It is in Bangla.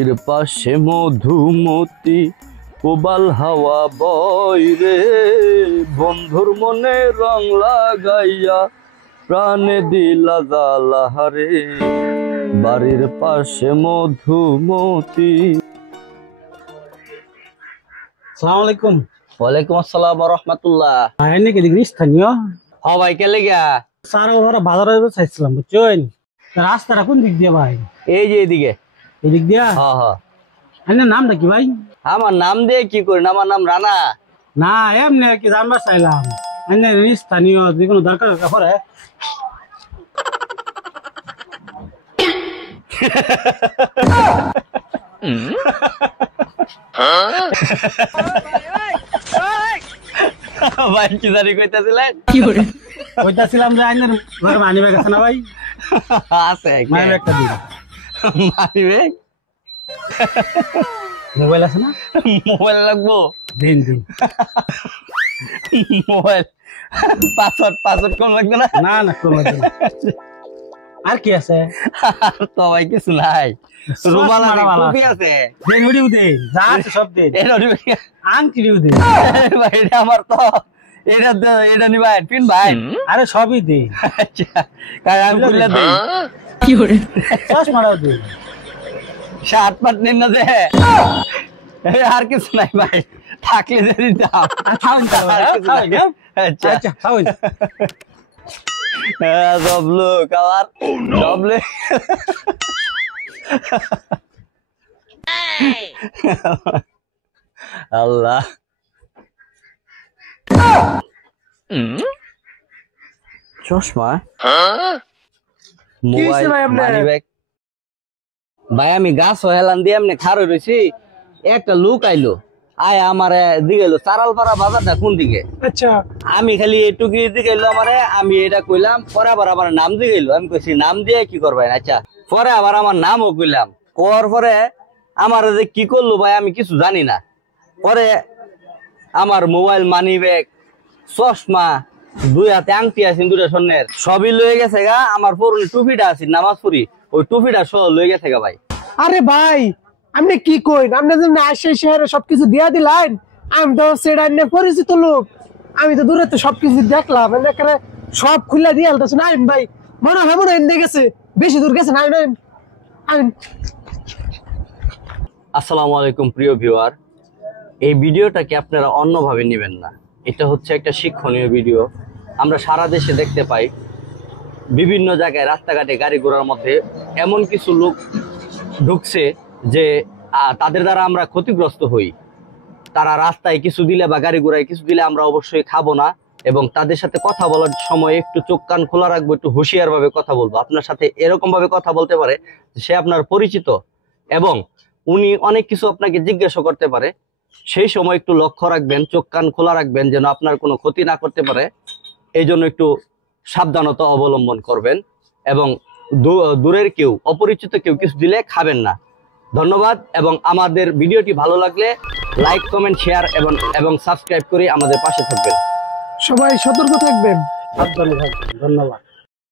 এর পাশে মধুমতি কোবাল হাওয়া বয় রে, বন্ধুর মনে রং লাগাইয়া প্রাণে দিলা জ্বালা রে, বাড়ির পাশে মধুমতি। আসসালামু আলাইকুম। ওয়ালাইকুম আসসালাম ওয়া রাহমাতুল্লাহ। এনে কি দিক স্থানীয়? হ্যাঁ ভাই, কে লেগা? স্যার ওরা বাজারে চাইছিলাম, বুঝছেন? রাস্তাটা কোন দিক দিয়ে ভাই? এই যে এদিকে। এদিক দিয়া? হ্যাঁ হ্যাঁ। এনে নামটা কি ভাই? আমার নাম দিয়ে কি করেন? আমার নাম রানা। না এমনি কি জানবার চাইলাম। এনে স্থানীয় যে কোনো দরকার পড়ে। ভাই কি জানি কইতাছিলেন? কইতাছিলাম যে আইনের ঘরে মানি ব্যাগ আছে না ভাই? আছে। মানি ব্যাগটা দিন। Money bag? মোবাইল আছে না? মোবাইল লাগবো? দিন দিন। মোবাইল পাসওয়ার্ড কোন লাগবে না? না না কোন লাগবে না। আর কি আছে? তো ভাই কিছু নাই। রুমাল আছে, টুপি আছে। দিন ভিডিও দে, যা আছে সব দে। আংটি দিও দে। ভাই এটা আমার তো এটা নি ভাই, পিন ভাই। আরে সবই দে। আচ্ছা কাই আমি বললে দেই। কি করে? চশমাটাও দে। শার্ট পাট নিন না দে। আর কিছু নাই ভাই, থাকলে দে দিতাম। খাওন খাওন। আচ্ছা আচ্ছা খাওন। সব লোক আবার সব লোক। আল্লাহ। চশমা, মোবাইল, মানি ব্যাগ। ভাই আমি গাছ হেলান দিয়ে এমনি খাড়ো রয়েছি, একটা লোক আইলো, আয় আমার দিকে এলো চারালপাড়া বাজারটা কোন দিকে। আচ্ছা আমি খালি এটুকু দিকে এলো আমারে, আমি এটা কইলাম, পরে আবার আমার নাম দিয়ে এলো। আমি কইছি নাম দিয়ে কি করবেন? আচ্ছা পরে আবার আমার নামও কইলাম, কর পরে আমার যে কি করলো ভাই আমি কিছু জানি না। পরে আমার মোবাইল, মানি ব্যাগ, চশমা, দুই হাতে আংটি আছে দুটা স্বর্ণের, সবই লয়ে গেছে গা। আমার পরনে টুপিটা আছে নামাজ পড়ি, ওই টুপিটা সহ লয়ে গেছে গা ভাই। আরে ভাই আপনি কি কইন? আপনি যদি আশাই শহরে সবকিছু দিয়া দিলেন, আমি তো সেটা নিয়ে পরিচিত লোক, আমি তো দূরে তো সবকিছু দেখলাম, এখানে সব খুলে দিয়ে আলতেছে না ভাই। মনে হয় এনে গেছে, বেশি দূর গেছে না আমি। আসসালামু আলাইকুম প্রিয় ভিউয়ার, এই ভিডিওটাকে আপনারা অন্যভাবে নেবেন না। এটা হচ্ছে একটা শিক্ষণীয় ভিডিও। আমরা সারা দেশে দেখতে পাই, বিভিন্ন জায়গায় রাস্তাঘাটে গাড়ি ঘোড়ার মধ্যে এমন কিছু লোক ঢুকছে যে তাদের দ্বারা আমরা ক্ষতিগ্রস্ত হই। তারা রাস্তায় কিছু দিলে বা গাড়ি ঘোড়ায় কিছু দিলে আমরা অবশ্যই খাবো না, এবং তাদের সাথে কথা বলার সময় একটু চোখ কান খোলা রাখবো, একটু হুঁশিয়ার ভাবে কথা বলবো। আপনার সাথে এরকম ভাবে কথা বলতে পারে সে আপনার পরিচিত, এবং উনি অনেক কিছু আপনাকে জিজ্ঞাসা করতে পারে। সেই সময় একটু লক্ষ্য রাখবেন, চোখ কান খোলা রাখবেন যেন আপনার কোনো ক্ষতি না করতে পারে। এই জন্য একটু সাবধানতা অবলম্বন করবেন, এবং দূরের কেউ, অপরিচিত কেউ কিছু দিলে খাবেন না। ধন্যবাদ, এবং আমাদের ভিডিওটি ভালো লাগলে লাইক, কমেন্ট, শেয়ার এবং সাবস্ক্রাইব করে আমাদের পাশে থাকবেন। সবাই সতর্ক থাকবেন। ধন্যবাদ।